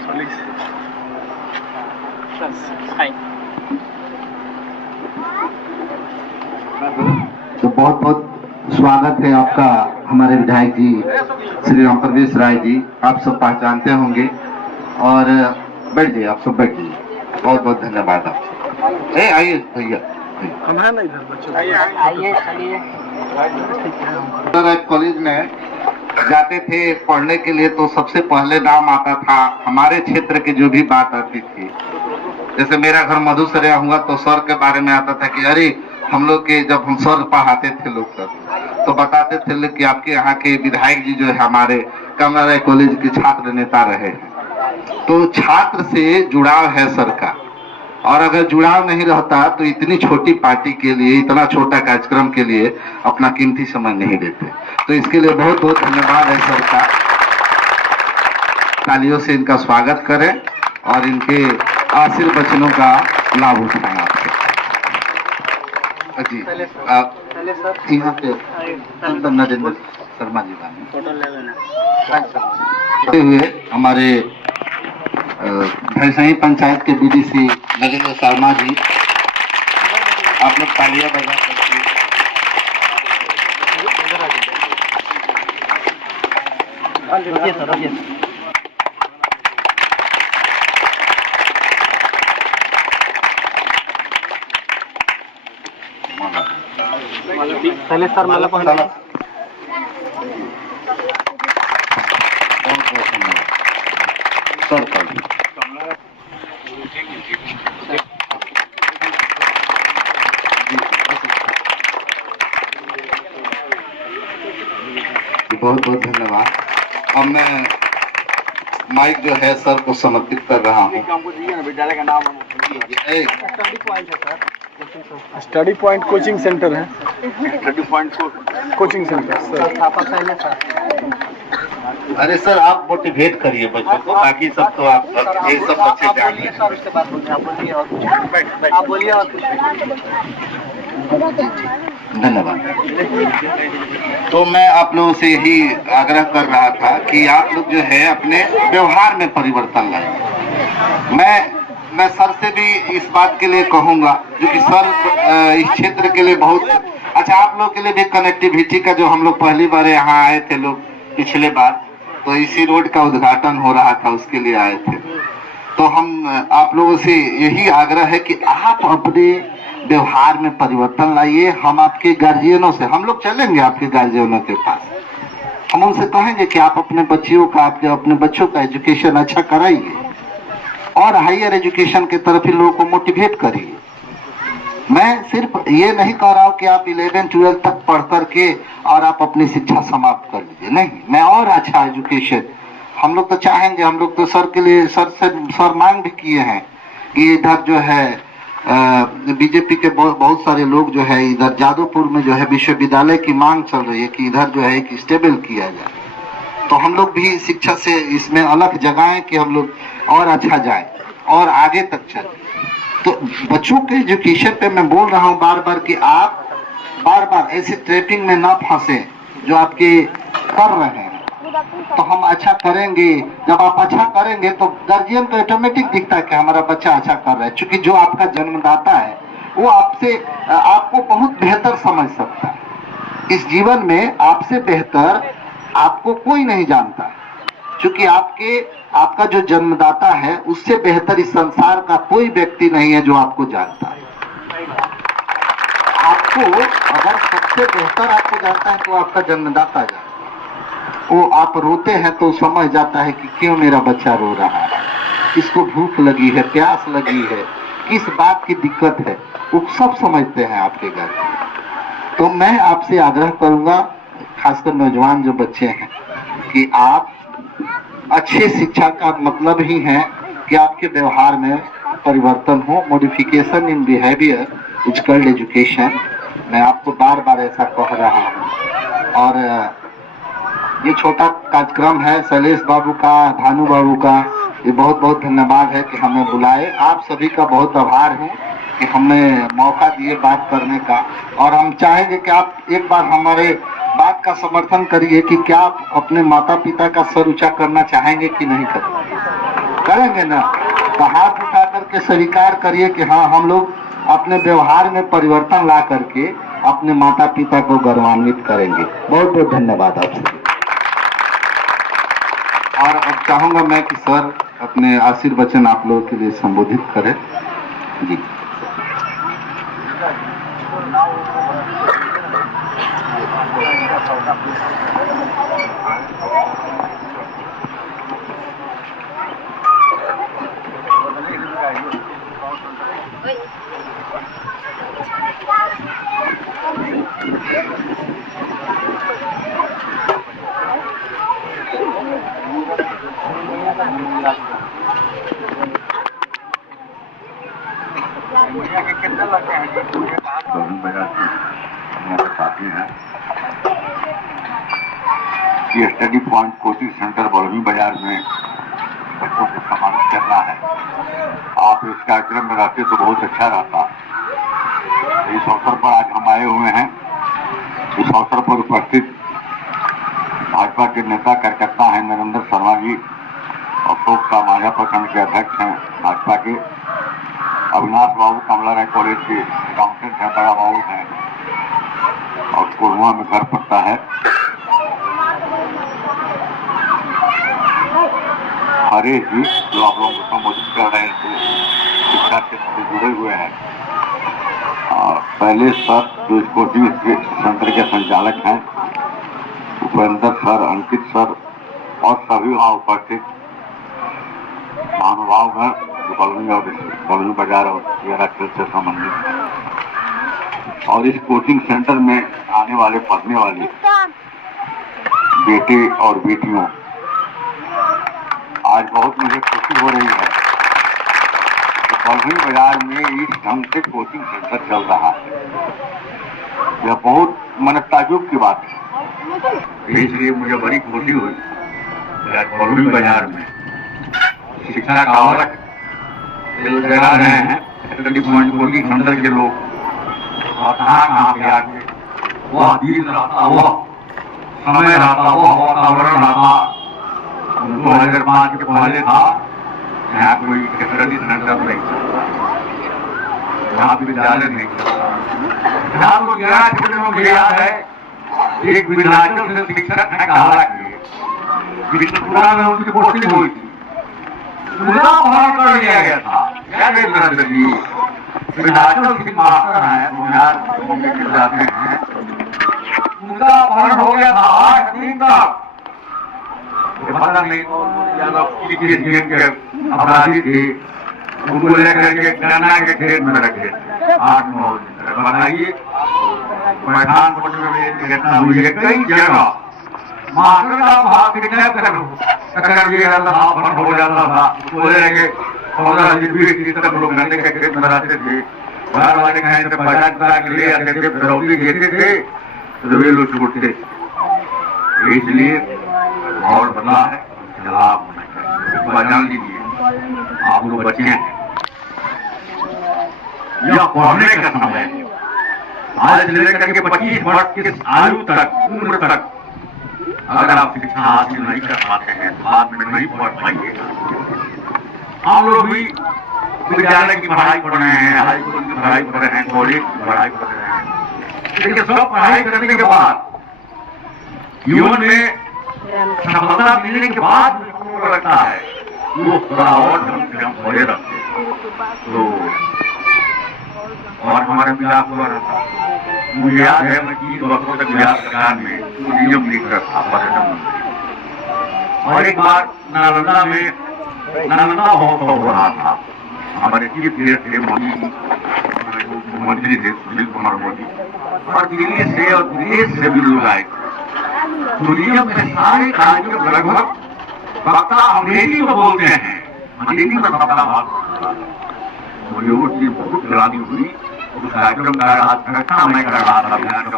तो बहुत बहुत स्वागत है आपका हमारे विधायक जी श्री राम प्रवेश राय जी, आप सब पहचानते होंगे। और बैठ जाइए, आप सब बैठ जाइए। बहुत बहुत धन्यवाद आपको। आइए भैया, हम है ना इधर बच्चों, आइए चलिए। कॉलेज में जाते थे पढ़ने के लिए तो सबसे पहले नाम आता था हमारे क्षेत्र की जो भी बात आती थी। जैसे मेरा घर मधुसरिया हुआ तो सर के बारे में आता था कि अरे हम लोग के जब हम सर पढ़ाते थे लोग सब तो बताते थे कि आपके यहाँ के विधायक जी जो है हमारे कमला राय कॉलेज के छात्र नेता रहे हैं। तो छात्र से जुड़ाव है सर का, और अगर जुड़ाव नहीं रहता तो इतनी छोटी पार्टी के लिए, इतना छोटा कार्यक्रम के लिए अपना कीमती समय नहीं देते। तो इसके लिए बहुत बहुत धन्यवाद है सर का। तालियों से इनका स्वागत करें और इनके आशीर्वचनों का लाभ उठाएं। जी आप यहाँ पे नरेंद्र शर्मा जी हुए हमारे भैंसही पंचायत के बीडीसी नरेंद्र शर्मा जी, आप लोग तालियां बजा सकते हैं। पहले सर माला पहना सर बहुत बहुत धन्यवाद। अब मैं माइक जो है सर को समर्पित कर रहा हूँ। स्टडी पॉइंट कोचिंग सेंटर है। Study point coaching centre sir. अरे सर आप मोटिवेट करिए बच्चों को, बाकी सब तो आप ये सब बच्चे जानिए। आप बोलिए और कुछ। धन्यवाद। तो मैं आप लोगों से यही आग्रह कर रहा था कि आप लोग जो है अपने व्यवहार में परिवर्तन लाएं। मैं सर से भी इस बात के लिए कहूंगा, जो कि सर इस क्षेत्र के लिए बहुत अच्छा, आप लोग के लिए भी कनेक्टिविटी का जो हम लोग पहली बार यहाँ आए थे लोग पिछले बार, तो इसी रोड का उद्घाटन हो रहा था, उसके लिए आए थे। तो हम आप लोगों से यही आग्रह है कि आप अपने व्यवहार में परिवर्तन लाइए। हम आपके गार्जियनों से, हम लोग चलेंगे आपके गार्जियनों के पास, हम उनसे कहेंगे कि आप अपने बच्चियों का, अपने बच्चों का एजुकेशन अच्छा कराइए और हायर एजुकेशन की तरफ ही लोगों को मोटिवेट करिए। मैं सिर्फ ये नहीं कह रहा हूँ कि आप 11-12 तक पढ़ करके और आप अपनी शिक्षा समाप्त कर लीजिए, नहीं, मैं और अच्छा एजुकेशन हम लोग तो चाहेंगे। हम लोग तो सर के लिए सर मांग भी किए हैं कि इधर जो है बीजेपी के बहुत सारे लोग जो है इधर जादवपुर में जो है विश्वविद्यालय की मांग चल रही है कि इधर जो है एक स्टेबल किया जाए। तो हम लोग भी शिक्षा से इसमें अलग जगाएं कि हम लोग और अच्छा जाए और आगे तक चले। तो बच्चों के एजुकेशन पे मैं बोल रहा हूँ बार बार कि आप बार बार ऐसे ट्रैपिंग में ना फंसे जो आपके कर रहे हैं। तो हम अच्छा करेंगे, जब आप अच्छा करेंगे तो गार्जियन को ऑटोमेटिक दिखता है कि हमारा बच्चा अच्छा कर रहा है, क्योंकि जो आपका जन्मदाता है वो आपको बहुत बेहतर समझ सकता है। इस जीवन में आपसे बेहतर आपको कोई नहीं जानता, क्योंकि आपका जो जन्मदाता है उससे बेहतर इस संसार का कोई व्यक्ति नहीं है जो आपको जानता है। आपको अगर सबसे बेहतर आपको जानता है तो आपका जन्मदाता जानता है। वो आप रोते हैं तो समझ जाता है कि क्यों मेरा बच्चा रो रहा है, इसको भूख लगी है, प्यास लगी है, किस बात की दिक्कत है, वो सब समझते हैं आपके घर। तो मैं आपसे आग्रह करूंगा, खासकर नौजवान जो बच्चे हैं, कि आप अच्छे शिक्षा का मतलब ही है कि आपके व्यवहार में परिवर्तन हो। Modification in behaviour is called education. मैं आपको बार बार ऐसा कह रहा हूँ। और ये छोटा कार्यक्रम है शैलेश बाबू का, भानु बाबू का, ये बहुत बहुत धन्यवाद है कि हमें बुलाए। आप सभी का बहुत आभार है कि हमें मौका दिए बात करने का। और हम चाहेंगे कि आप एक बार हमारे बात का समर्थन करिए कि क्या आप अपने माता पिता का सर ऊंचा करना चाहेंगे कि नहीं करेंगे। करेंगे ना? तो हाथ उठा करके स्वीकार करिए कि हाँ, हम लोग अपने व्यवहार में परिवर्तन ला करके अपने माता पिता को गौरवान्वित करेंगे। बहुत बहुत धन्यवाद आपसे। और अब चाहूंगा मैं कि सर अपने आशीर्वचन आप लोगों के लिए संबोधित करें। जी। साथी हैं, ये study point coaching centre Barauni बाजार में बच्चों को सम्मानित करना है। आप इस कार्यक्रम में रहते तो बहुत अच्छा रहता। इस अवसर पर आज हम आए हुए हैं। इस अवसर पर उपस्थित भाजपा के नेता कार्यकर्ता हैं नरेंद्र शर्मा जी, अशोक का माझा प्रखंड के अध्यक्ष हैं भाजपा के, अविनाश बाबू कमला राय कॉलेज के अकाउंटेंट हैं, बड़ा बाबू हैं और कोरमा में घर पड़ता है। हरेश जी जो आप लोगों को संबोधित कर रहे हैं शिक्षा क्षेत्र से जुड़े हुए हैं। पहले सर जो इस कोचिंग सेंटर के संचालक हैं, उपेंद्र सर, अंकित सर और सभी वहाँ उपस्थित महानुभाव हैं जो बरौनी बाजार और दियारा खेल से संबंधित हैं। और इस कोचिंग सेंटर में आने वाले पढ़ने वाले बेटे और बेटियों, आज बहुत मुझे खुशी हो रही है कि बरौनी बाजार में इस ढंग से कोचिंग सेंटर चल रहा है। यह बहुत मन ताजुब की बात है, इसलिए मुझे बड़ी खुशी हुई बरौनी बाजार में शिक्षा का आवक लगा रहे हैं कोचिंग सेंटर के लोग। और कहाँ पे आके वह दिन रहता, वह समय रहता, वह वातावरण रहता 2005 के पहले था। यहाँ कोई स्टडी सेंटर नहीं चलता, यहाँ विद्यालय नहीं चलता। यहाँ तो गया क्षेत्र में मुझे याद है एक विद्यालय से शिक्षक है कहा कि विष्णुपुरा में उनकी पोस्टिंग हुई थी, पूरा भरण कर लिया गया था। क्या देखना विधाचल सिंह मास्टर है, जाते हैं, उनका अपहरण हो गया था 8 दिन तक। पता नहीं के अपराधी थे, उनको लेकर के गन्ना के खेत में रखे 8-9 दिन। बताइए पठानकोट में घटना हुई है, कई जगह मास्टर का भाग किडनैप कर दिया जाता था, अपहरण हो जाता था। उसको लेके 15-20 तक लोग गन्ने के खेत में रहते थे। बाहर वाले कहीं से 50 के लिए आते थे, फिरौती देते थे तो वे लोग छूटते। इसलिए और बदला है, आप जान लीजिए आप लोग बच्चे हैं, यह पढ़ने का समय है। आज से लेकर के 25 वर्ष की आयु तक, उम्र तक अगर आप शिक्षा हासिल नहीं कर पाते हैं तो बाद में नहीं पढ़ पाएंगे। हम लोग भी विद्यालय की पढ़ाई पढ़ रहे हैं, हाई स्कूल की पढ़ाई पढ़ रहे हैं, कॉलेज की पढ़ाई पढ़ रहे हैं, लेकिन सब पढ़ाई करने के बाद जीवन में सफलता मिलने के बाद लगता है वो थोड़ा और ढंग से हम पढ़े रहते तो और हमारे बिहार हुआ रहता। मुझे याद है मैं 3 वर्षों तक बिहार सरकार में नियम लेकर था पर्यटन मंत्री। और एक बार नालंदा में नालंदा महोत्सव हो रहा था। हमारे चीफ गेस्ट थे मंत्री थे सुशील कुमार मोदी, और दिल्ली से और विदेश से भी लोग आए। दुनिया में सारे कार्यक्रम लगभग वक्ता अंग्रेजी में बोलते हैं, अंग्रेजी में वक्ता बात। मुझे वो चीज बहुत गिरानी हुई। उस कार्यक्रम का अध्यक्षता मैं कर रहा था, बिहार का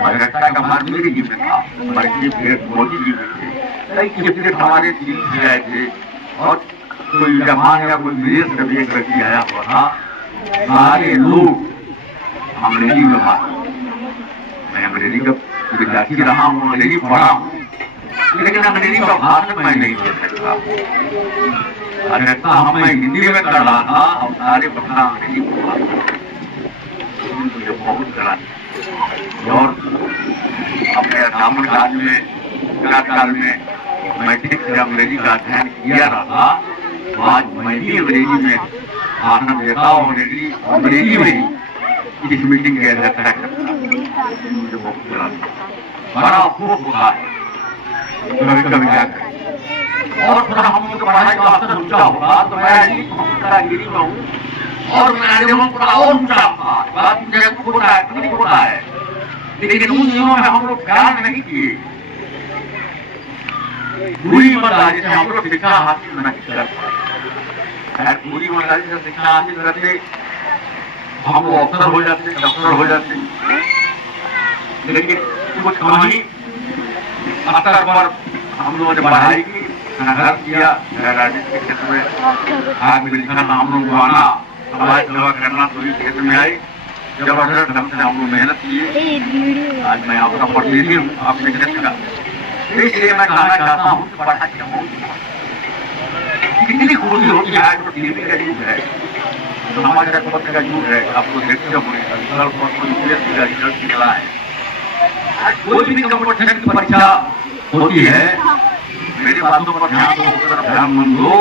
अध्यक्षता का भाग मेरे जी में था, हमारे चीफ गेस्ट मोदी जी में थे, कई चीफ गेस्ट हमारे दिल्ली से आए थे, और कोई जवान या कोई विदेश का भी एक व्यक्ति आया हुआ था। सारे लोग अंग्रेजी में भाग, मैं अंग्रेजी का विद्यार्थी रहा हूँ, अंग्रेजी पढ़ा हूँ, लेकिन अंग्रेजी का भाषण मैं नहीं दे सकता। अन्यथा मैं हिंदी में कर रहा था, अब सारे पढ़ना अंग्रेजी को मुझे बहुत करा। और अपने ब्राह्मण काल में 4 साल में मैट्रिक से अंग्रेजी का अध्ययन किया रहा। आज मैं भी अंग्रेजी में भाषण देता हूँ, अंग्रेजी में ही इस मीटिंग के अध्यक्षता करता। मुझे बहुत बड़ा अफसोस होता है कभी कभी क्या करें। और फिर हम लोग पढ़ाई का स्तर ऊंचा होगा तो मैं गिरी में हूँ और मेरा जीवन थोड़ा और ऊंचा था। बात मुझे होता है नहीं होता है, लेकिन उन दिनों में हम लोग ख्याल नहीं किए। पूरी ईमानदारी से हम लोग शिक्षा हासिल नहीं कर पाए। पूरी ईमानदारी से शिक्षा हासिल करते हम लोग अफसर हो जाते, डॉक्टर हो जाते। लेकिन कुछ कहानी स्तर पर हम लोगों ने पढ़ाई की, संघर्ष किया, राजनीतिक क्षेत्र में आग मिलकर हम लोग को आना, समाज सेवा करना, तो इस क्षेत्र में आई। जबरदस्त ढंग से हम लोग मेहनत किए। आज मैं आपका प्रतिनिधि हूँ अपने क्षेत्र का, इसलिए मैं कहना चाहता हूँ कि पढ़ा क्यों कितनी खुशी होती है। आज तो टीवी का युग है, समाचार पत्र का युग है, आपको देखते होंगे रिजल्ट निकला है। आज कोई भी कंपटीशन की परीक्षा होती है, मेरी बातों पर ध्यान दो।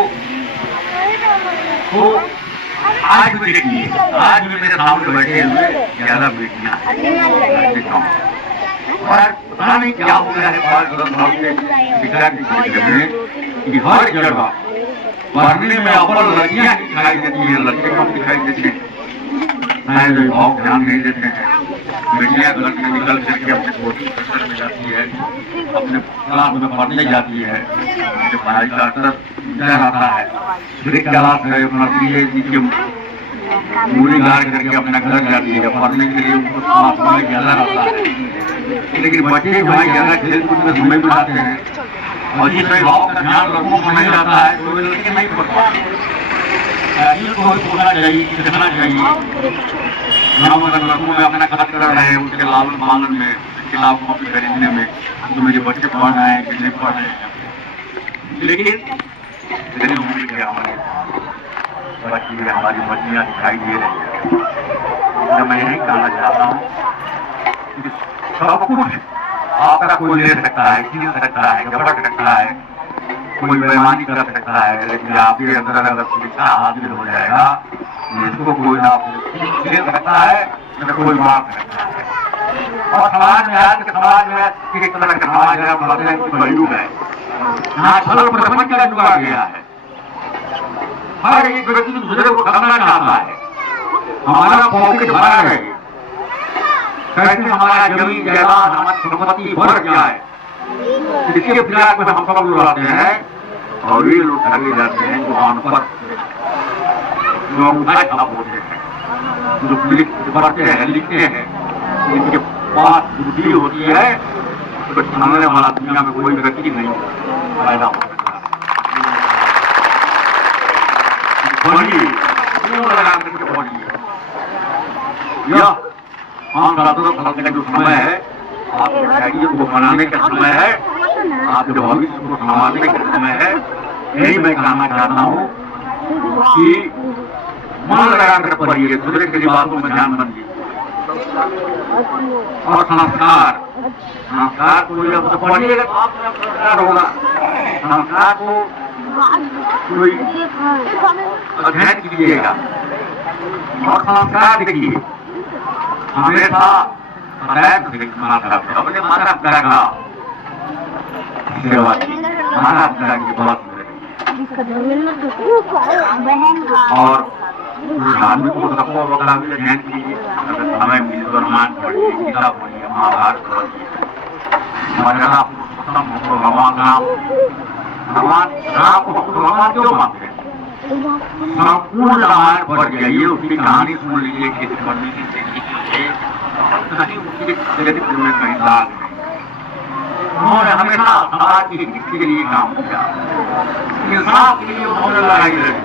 तो आज भी देखिए, आज भी मेरे सामने बैठे हुए 11 बेटियां और पता नहीं क्या हो गया है 5-10 साल से शिक्षा के क्षेत्र में कि हर जगह पढ़ने में अव्वल लड़कियां दिखाई देती है, लड़के कम दिखाई देते हैं। बहुत ध्यान नहीं देते हैं। बेटियां घर से निकल करके अपने कोचिंग सेंटर में जाती है, अपने क्लास में पढ़ने जाती है। जो पढ़ाई का असर ऊंचा रहता है, फिर क्लास है अपना नीचे मूड़ी गाड़ करके अपना घर जाती है पढ़ने के लिए। उनको समय ज्यादा रहता है, लेकिन बच्चे जो है ज्यादा खेल कूद में समय बिताते हैं और जिस भाव का ध्यान लड़कों को नहीं रहता है तो वे लड़के नहीं पढ़ पाते। सोचना चाहिए, सीखना चाहिए। हम अगर लड़कों में अपना खर्च कर रहे हैं उसके लालन पालन में, किताब कॉपी खरीदने में, तो मेरे बच्चे पढ़ रहे हैं कि नहीं पढ़ रहे हैं। लेकिन हमारी बच्चियां दिखाई दे रही है। मैं यही कहना चाहता हूँ कि सब कुछ आपका कोई ले सकता है, छीन सकता है, झपट सकता है, कोई बेईमानी कर सकता है, लेकिन आपके अंदर अगर शिक्षा हासिल हो जाएगा इसको कोई ना ले सकता है, न कोई मार सकता है। और समाज में आज के समाज में एक तरह का समाज है, पहलू है, यहाँ छल प्रपंच का जुड़ा गया है। हर एक व्यक्ति दूसरे को करना चाहता है, हमारा पॉकेट भरा है, कैसे हमारा जमीन जायदाद हमारी संपत्ति बढ़ जाए, इसके प्रयास में हम सब लोग रहते हैं। और ये लोग ठगे जाते हैं जो अनपढ़, जो अंगूठा छाप होते हैं, जो पढ़ते हैं लिखते हैं, इनके पास बुद्धि होती है तो सामने वाला दुनिया में कोई व्यक्ति नहीं पैदा हो सकता। यह हम का जो समय है, आपके शरीर को बनाने का समय है, आपके भविष्य को संभालने का समय है। यही मैं कहना चाहता हूँ कि मन लगाकर पढ़िए, दूसरे की बातों में ध्यान मत दीजिए। और संस्कार को जब तो पढ़िएगा तो आप संस्कार होगा। संस्कार को कोई अध्ययन कीजिएगा और संस्कार देखिए। हमेशा अपने माता पिता का सेवा, माता पिता की बात और धार्मिक को सबको बड़ा ध्यान कीजिए। अगर समय मिले तो रामायण पढ़िए, गीता पढ़िए, महाभारत पढ़िए, भगवान राम को भगवान क्यों मानते हैं? संपूर्ण रामायण पढ़ जाइए, उसकी कहानी सुन लीजिए, खेती करने की कहीं उसके चरित्र में कहीं दाग नहीं। उन्होंने हमेशा समाज की हित के लिए काम किया, इंसाफ के लिए उन्होंने लड़ाई लड़ी।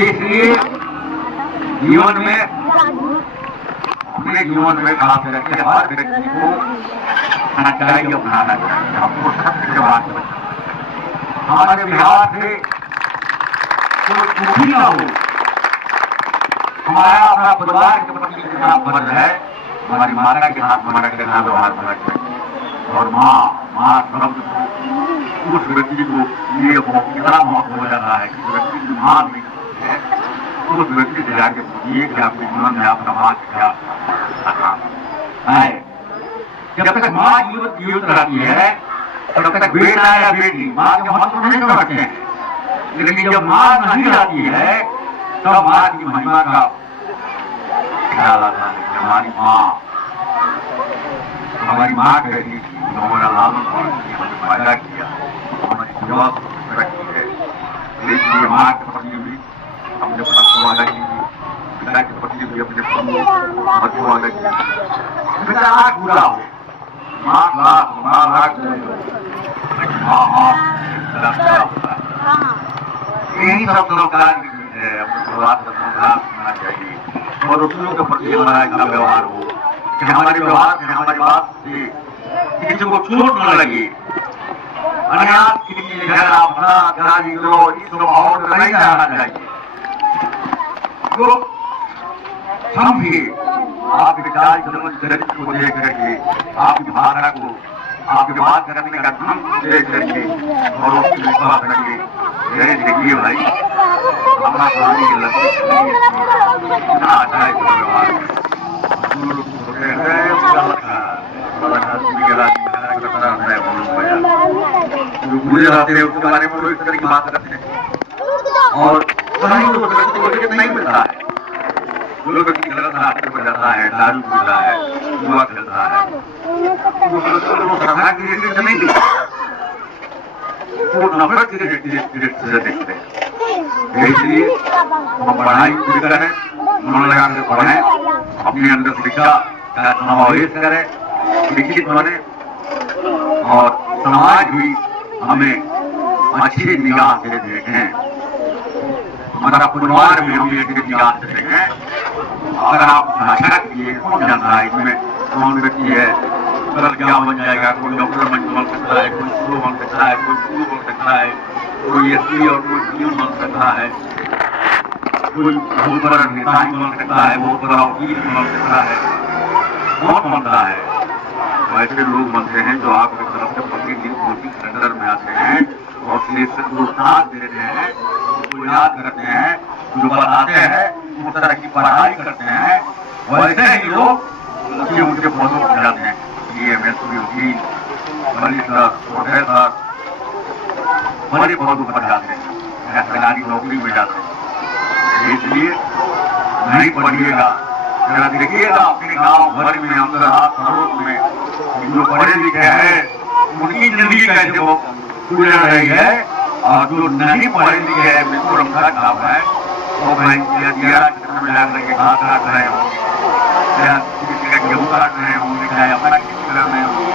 इसलिए जीवन में, अपने जीवन में खास करके हर व्यक्ति को रखना चाहिए, अपनाना चाहिए। हमको सत्य के बात में हमारे बिहार से कोई दुखी ना हो। हमारा अपना परिवार के प्रति कितना फर्ज है, हमारी माता के साथ हमारा कितना व्यवहार होना चाहिए। और माँ शब्द उस व्यक्ति को ये कितना महत्व हो जाता है कि व्यक्ति की माँ नहीं है, उस व्यक्ति से जाके पूछिए कि आपके जीवन में आपका माँ क्या है। जब तक माँ जीवित रहती है तब तक बेटा या बेटी माँ के महत्व नहीं समझते हैं, लेकिन जब माँ नहीं रहती है तब माँ की महिमा का ख्याल आता है। हमारी माँ कहती थी, हमारा लालन पालन किया, हमें पैदा किया, हमारी सेवा रखी है, इसलिए माँ के प्रति भी हमने वादा की, पिता के प्रति भी अपने वादा की। पिता लाख पूरा हो, माँ लाख यही सब संस्कार है। अपने परिवार का संस्कार होना चाहिए और दूसरों के प्रति हमारा ऐसा व्यवहार हो कि हमारे व्यवहार से, हमारी बात से किसी को चोट न लगे। अनायास किसी झगड़ा अपराध इस स्वभाव में नहीं रहना चाहिए। तो समझिए, आपके चाल चलन चरित्र को देख करके, आपकी भावना को, आपकी बात करने का ढंग देख करके और उसकी विश्वास करके, ये देखिए भाई हमारा पुरानी कितना अच्छा है व्यवहार। मुझे रहते हैं उसके बारे में इस तरह की बात करते हैं और नहीं मिलता है। जो व्यक्ति गलत रास्ते पर जाता है, दारू पीता है, जुआ खेलता है, नहीं दिखता, वो नफरत से देखते हैं। इसलिए हम पढ़ाई पूरी करें, मन लगा कर पढ़ें, अपने अंदर शिक्षा का समावेश करें, शिक्षित बने और समाज भी हमें अच्छी निगाह से देखें, हमारा परिवार भी हमें अच्छी निगाह से देखें। अगर आप भाषा किए कौन जानता है इसमें कौन व्यक्ति है, कल क्या बन जाएगा, कोई डॉक्टर बन सकता है, कोई सीओ बन सकता है, कोई सीओ बन सकता है, कोई एसपी और कोई सीओ बन सकता है, कोई बहुत बड़ा नेता बन सकता है, बहुत बड़ा वकील बन सकता है, कौन बनता है? ऐसे लोग बनते हैं जो आपकी तरफ से प्रतिदिन कोचिंग सेंटर में आते हैं और साथ देते हैं, उसको याद करते हैं, जो बताते हैं उस तरह की पढ़ाई करते हैं। वैसे ही लोग उनके पदों पर जाते हैं, वकील, मजिस्ट्रेट, प्रोफेसर, बड़े पदों पर जाते हैं, सरकारी नौकरी में जाते हैं। इसलिए नहीं पढ़िएगा, देखिएगा अपने गांव भर में, अंदर हाथ पड़ोस में जो पढ़े लिखे हैं उनकी जिंदगी कैसे वो गुजर रही है, और जो नहीं पढ़े लिखे है बिल्कुल उनका काम है वो में लग रहे घास काट रहे होंगे या किसी का गेहूँ काट रहे होंगे, चाहे अपना खेती कर रहे होंगे।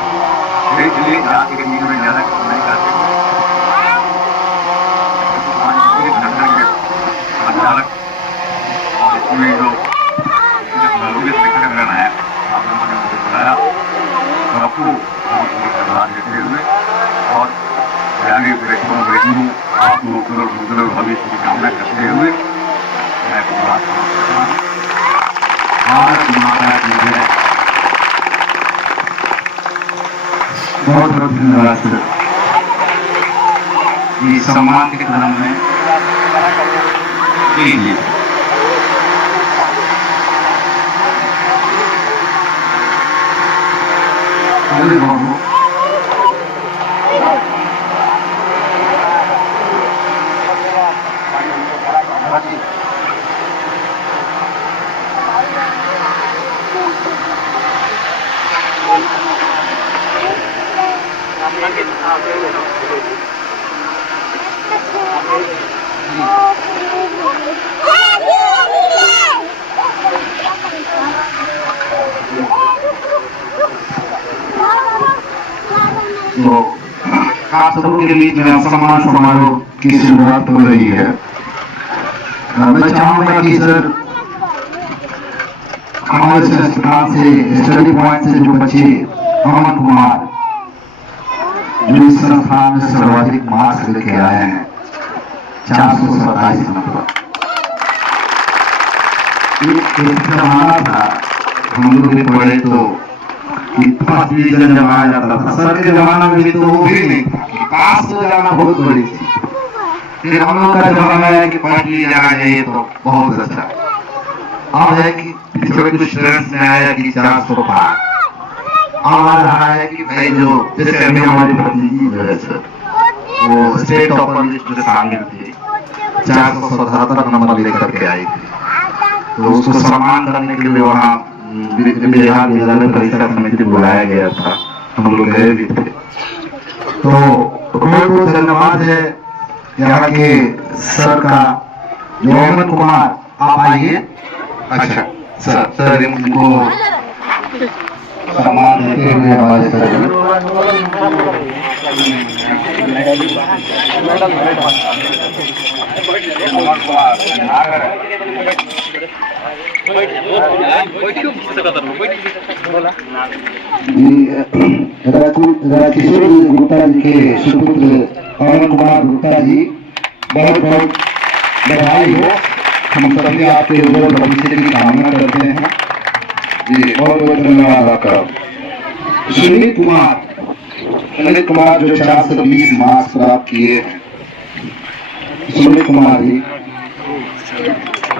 इसलिए जाति के नींद में ज्यादा नहीं करते। और इसमें जो शिक्षण है आप लोगों ने मुझे बुलाया और आपको धन्यवाद देते हुए और बेटियों आप लोग भविष्य की कामना करते हुए मैं बात करता हूँ। भारत माता की जय। बहुत बहुत धन्यवाद सर, ये सम्मान के क्रम में लीजिए। तो आप सबके बीच में सम्मान समारोह की शुरुआत हो रही है। मैं चाहूंगा कि सर हमारे संस्थान से स्टडी पॉइंट से जो बच्चे अमन कुमार जो इस संस्थान में सर्वाधिक मार्क्स लेके आए हैं 427 नंबर। एक जमाना था हम लोग भी पढ़े तो फर्स्ट डिवीजन जब आ जाता था, सर के जमाना में भी तो वो भी नहीं था, पास हो जाना बहुत बड़ी चीज। फिर हम लोग का जमाना है कि फर्स्ट डिवीजन आ जाइए तो बहुत अच्छा। अब है कि पिछले कुछ स्टूडेंट्स में आया कि 400 पार। अब आ रहा है कि भाई जो जैसे अभी हमारी भतीजी जो है सर, वो स्टेट टॉपर लिस्ट में शामिल थी, 477 नंबर लेकर के आई थी। तो उसको सम्मान करने के लिए वहाँ बिहार विद्यालय परीक्षा समिति बुलाया गया था, हम लोग गए भी थे। तो बहुत बहुत धन्यवाद है यहाँ के सर का। मोहम्मद कुमार आप आइए। अच्छा सर इनको सम्मान देते हुए हमारे सर किशोर गुप्ता जी के सुपुत्र पवन कुमार गुप्ता जी, बहुत बहुत बधाई हो। हम सभी आपके उज्जवल भविष्य की कामना करते हैं जी। बहुत बहुत धन्यवाद आपका। सुमित कुमार जो 420 मार्क्स प्राप्त किए हैं, सुमित कुमार जी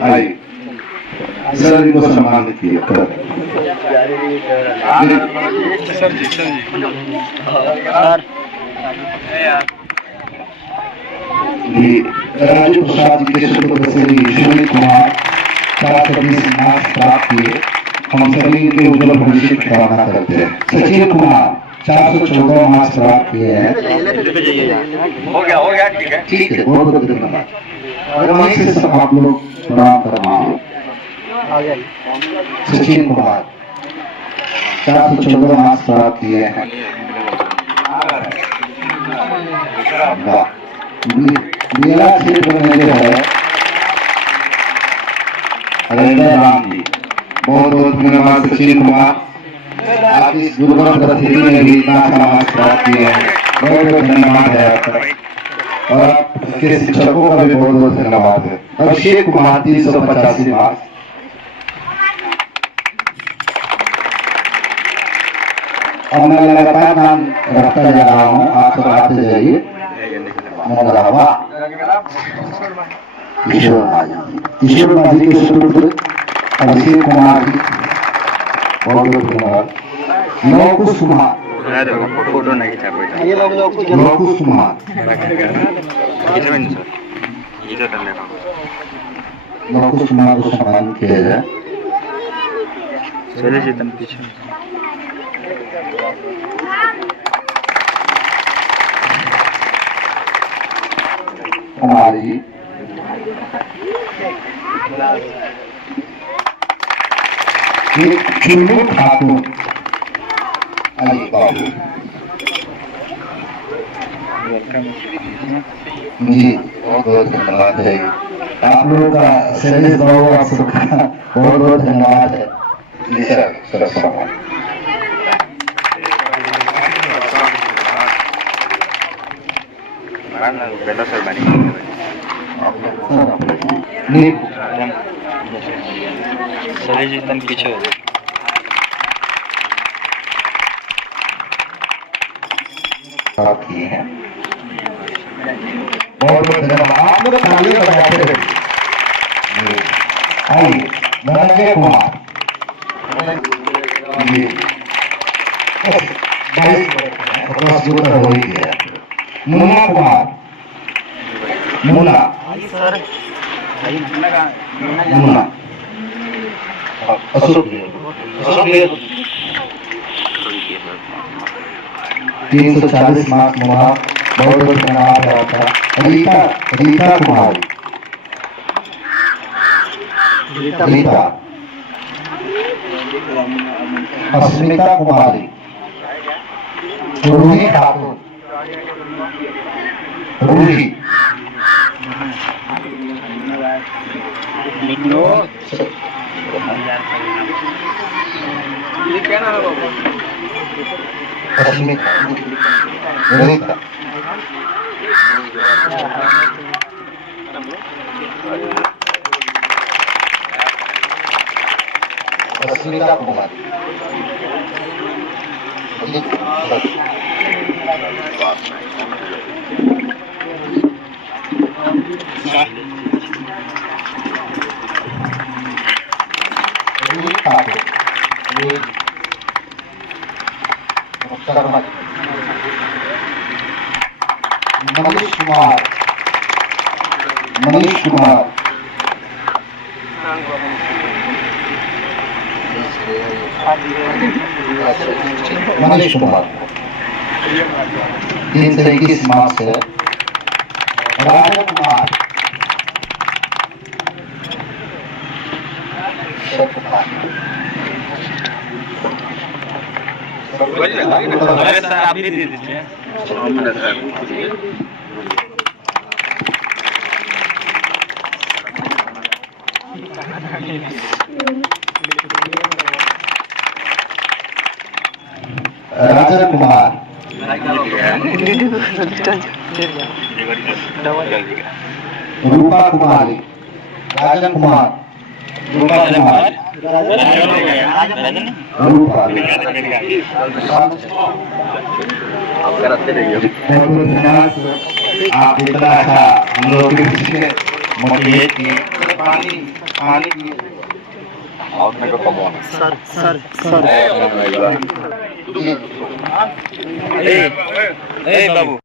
आइए, सर इनको सम्मानित किया कर। राजू प्रसाद जी के सुपुत्र श्री सुमित कुमार 420 मार्क्स प्राप्त किए, हम सभी के उज्जवल भविष्य की कामना करते हैं। सचिन कुमार 414 मार्क्स प्राप्त किए हैं। हो गया ठीक है, बहुत बहुत धन्यवाद। और वहीं से सब आप लोग प्रणाम कर रहे हैं। सचिन कुमार 414 मार्क्स प्राप्त किए हैं। मेरा क्षेत्र में जो है हरेंद्र राम जी, बहुत बहुत धन्यवाद सचिन कुमार। आप इस दुर्गम परिस्थिति में भी इतना अच्छा मार्क्स प्राप्त किए हैं, बहुत बहुत धन्यवाद है आपका। और आपके शिक्षकों का भी बहुत बहुत धन्यवाद है। अभिषेक कुमार 385 मार्क्स। अब मैं लगातार नाम रखता जा रहा हूँ, आप सब आते जाइए। किशोर माझी के सुपुत्र अभिषेक कुमार जी, बहुत बहुत धन्यवाद। लौकुश कुमार, फोटो नहीं खींचा कोई, लौकुश कुमार, लौकुश कुमार को सम्मानित किया जाए। चले जीतन पीछे कुमार जी, चुन्नू ठाकुर अली बाबू जी, बहुत बहुत धन्यवाद है। आप लोगों का शैलेश बाबू, आप सबका बहुत बहुत धन्यवाद है जी सर। सर चले जीतन पीछे किए हैं, बहुत बहुत धन्यवाद। आप लोग तालियां बजाते रहिए। आइए धनंजय कुमार जी, 22 जो हो ही गया। मुन्ना कुमार, मुन्ना अशोक 340 मार्क्स मुन्ना, बहुत बहुत धन्यवाद है आपका। रीता कुमार, रीता अस्मिता कुमारी, रूही ठाकुर, रूही रस्मिका रश्मिका कुमारी शर्मा मनीष कुमार मनीष कुमार 321 मार्क्स है। राजा कुमार सर आप भी दे दीजिए। राजा कुमार रूपा कुमारी राजन कुमार रूपा कुमार रूपा आप इतना अच्छा हम लोग मोटिवेट किए पानी और मेरे को कम सर ए बाबू